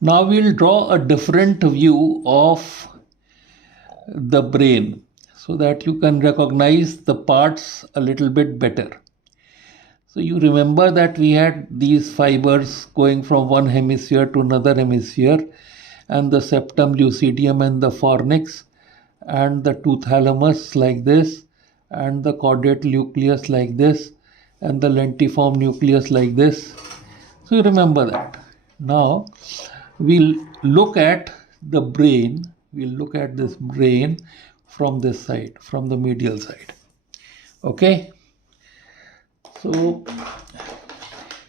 Now we'll draw a different view of the brain so that you can recognize the parts a little bit better. So you remember that we had these fibers going from one hemisphere to another hemisphere, and the septum lucidium and the fornix and the two thalamus like this, and the caudate nucleus like this, and the lentiform nucleus like this. So you remember that. Now we'll look at the brain, we'll look at this brain from this side, from the medial side. Okay, so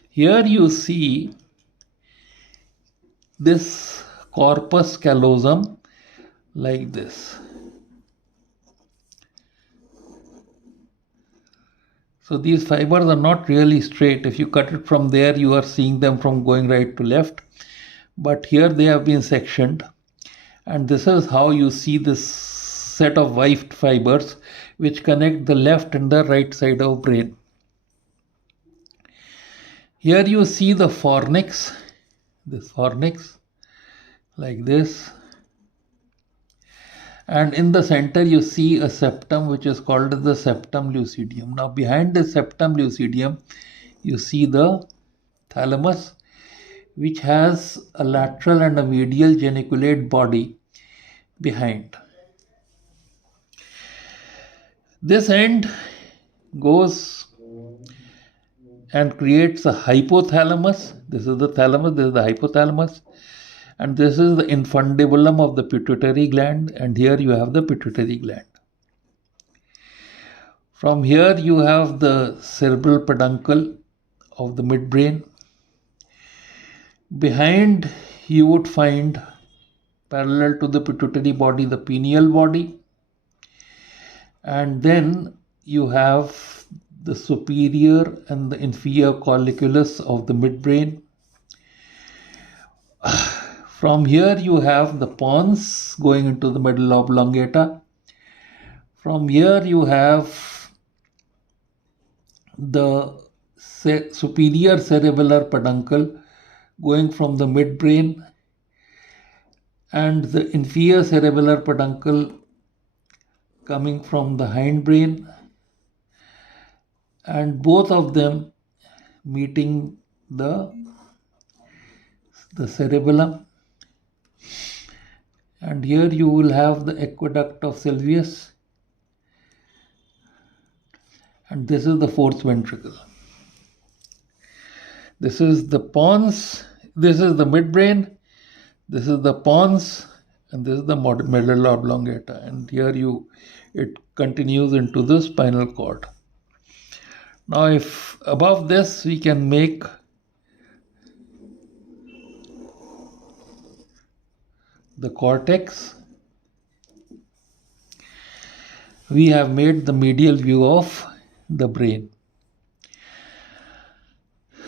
here you see this corpus callosum like this. So these fibers are not really straight. If you cut it from there, you are seeing them from going right to left. But here they have been sectioned. And this is how you see this set of white fibers which connect the left and the right side of brain. Here you see the fornix, this fornix like this. And in the center you see a septum which is called the septum lucidium. Now behind the septum lucidium you see the thalamus, which has a lateral and a medial geniculate body behind. This end goes and creates a hypothalamus. This is the thalamus, this is the hypothalamus, and this is the infundibulum of the pituitary gland, and here you have the pituitary gland. From here you have the cerebral peduncle of the midbrain. Behind you would find, parallel to the pituitary body, the pineal body, and then you have the superior and the inferior colliculus of the midbrain. From here you have the pons going into the medulla oblongata. From here you have the superior cerebellar peduncle going from the midbrain, and the inferior cerebellar peduncle coming from the hindbrain, and both of them meeting the cerebellum. And here you will have the aqueduct of Sylvius, and this is the fourth ventricle. This is the pons, this is the midbrain, this is the pons, and this is the medulla oblongata, and here it continues into the spinal cord. Now if above this we can make the cortex, we have made the medial view of the brain.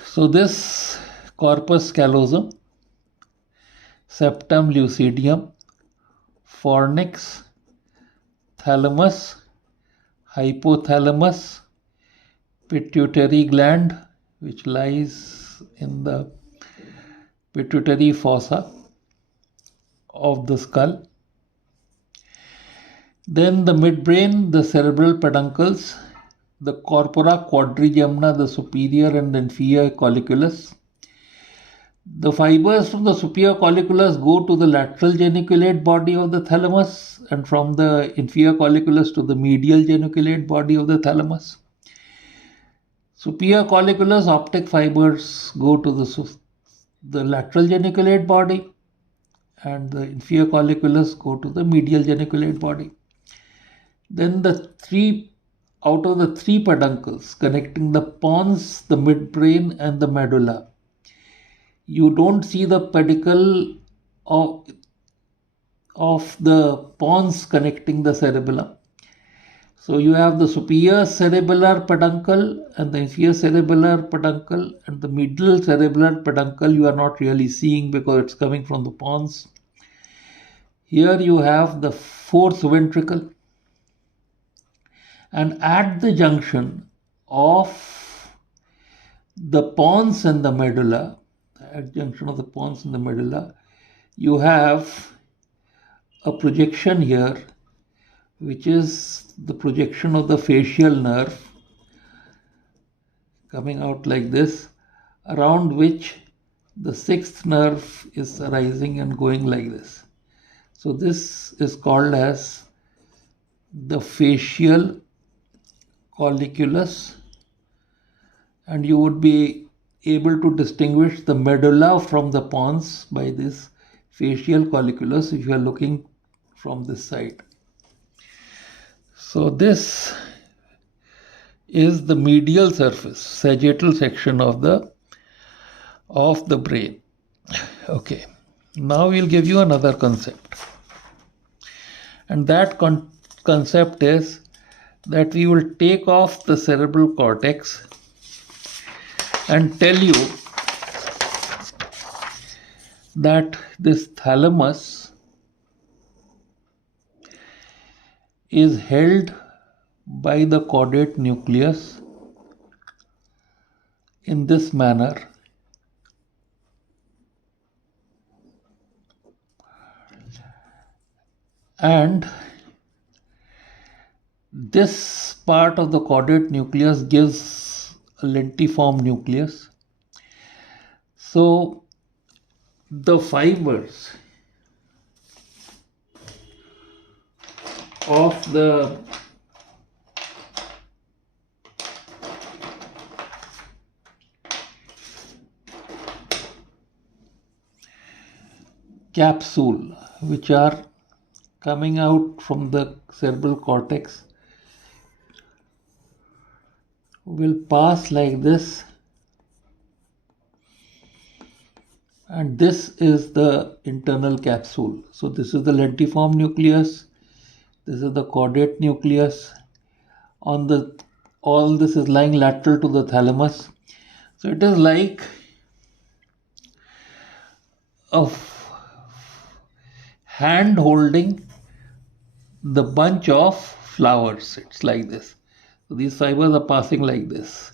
So this corpus callosum, septum lucidium, fornix, thalamus, hypothalamus, pituitary gland, which lies in the pituitary fossa of the skull. Then the midbrain, the cerebral peduncles, the corpora quadrigemina, the superior and the inferior colliculus. The fibers from the superior colliculus go to the lateral geniculate body of the thalamus, and from the inferior colliculus to the medial geniculate body of the thalamus. Superior colliculus optic fibers go to the lateral geniculate body, and the inferior colliculus go to the medial geniculate body. Then out of the three peduncles connecting the pons, the midbrain, and the medulla, you don't see the pedicle of the pons connecting the cerebellum. So you have the superior cerebellar peduncle and the inferior cerebellar peduncle, and the middle cerebellar peduncle you are not really seeing because it's coming from the pons. Here you have the fourth ventricle, and at the junction of the pons and the medulla, at junction of the pons and the medulla, you have a projection here, which is the projection of the facial nerve coming out like this, around which the sixth nerve is arising and going like this. So this is called as the facial colliculus, and you would be able to distinguish the medulla from the pons by this facial colliculus if you are looking from this side. So this is the medial surface, sagittal section of the brain. Okay, now we'll give you another concept, and that concept is that we will take off the cerebral cortex and tell you that this thalamus is held by the caudate nucleus in this manner, and this part of the caudate nucleus gives a lentiform nucleus. So the fibers of the capsule, which are coming out from the cerebral cortex, will pass like this, and this is the internal capsule. So this is the lentiform nucleus, this is the caudate nucleus. All this is lying lateral to the thalamus. So it is like a hand holding the bunch of flowers. It's like this. So these fibers are passing like this.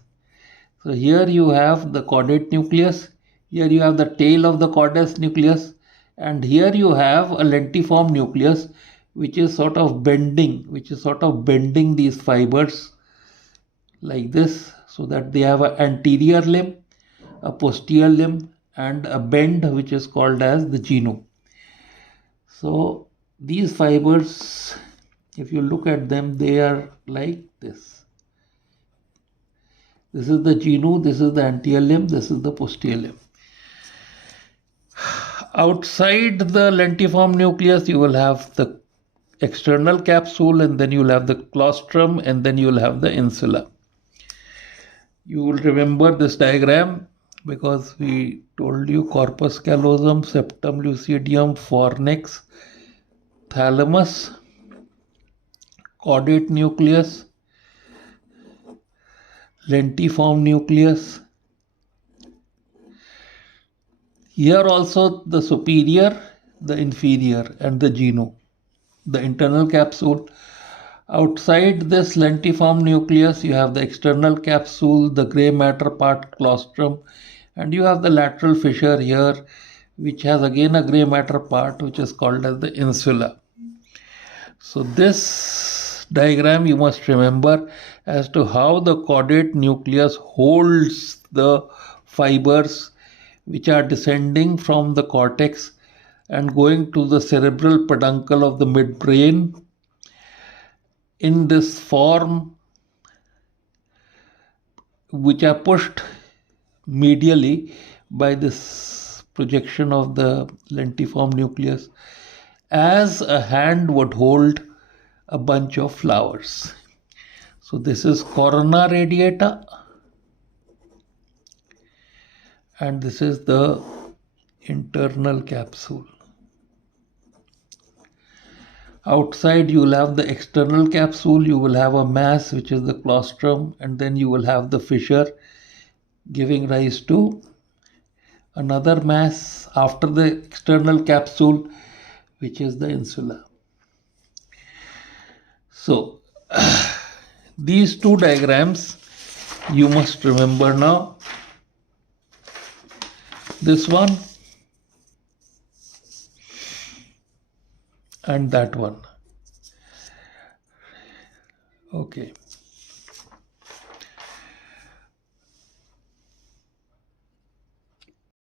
So here you have the caudate nucleus, here you have the tail of the caudate nucleus, and here you have a lentiform nucleus which is sort of bending these fibers like this, so that they have an anterior limb, a posterior limb, and a bend which is called as the genu. So these fibers, if you look at them, they are like this. This is the genu, this is the anterior limb, this is the posterior limb. Outside the lentiform nucleus, you will have the external capsule, and then you will have the claustrum, and then you will have the insula. You will remember this diagram because we told you corpus callosum, septum lucidium, fornix, thalamus, caudate nucleus, lentiform nucleus. Here also the superior, the inferior, and the genu, the internal capsule. Outside this lentiform nucleus, you have the external capsule, the grey matter part, claustrum, and you have the lateral fissure here, which has again a grey matter part, which is called as the insula. So this diagram you must remember as to how the caudate nucleus holds the fibers which are descending from the cortex and going to the cerebral peduncle of the midbrain in this form, which are pushed medially by this projection of the lentiform nucleus, as a hand would hold a bunch of flowers. So this is corona radiata, and this is the internal capsule. Outside you will have the external capsule, you will have a mass which is the claustrum, and then you will have the fissure giving rise to another mass after the external capsule, which is the insula. So these two diagrams you must remember now. This one and that one. Okay.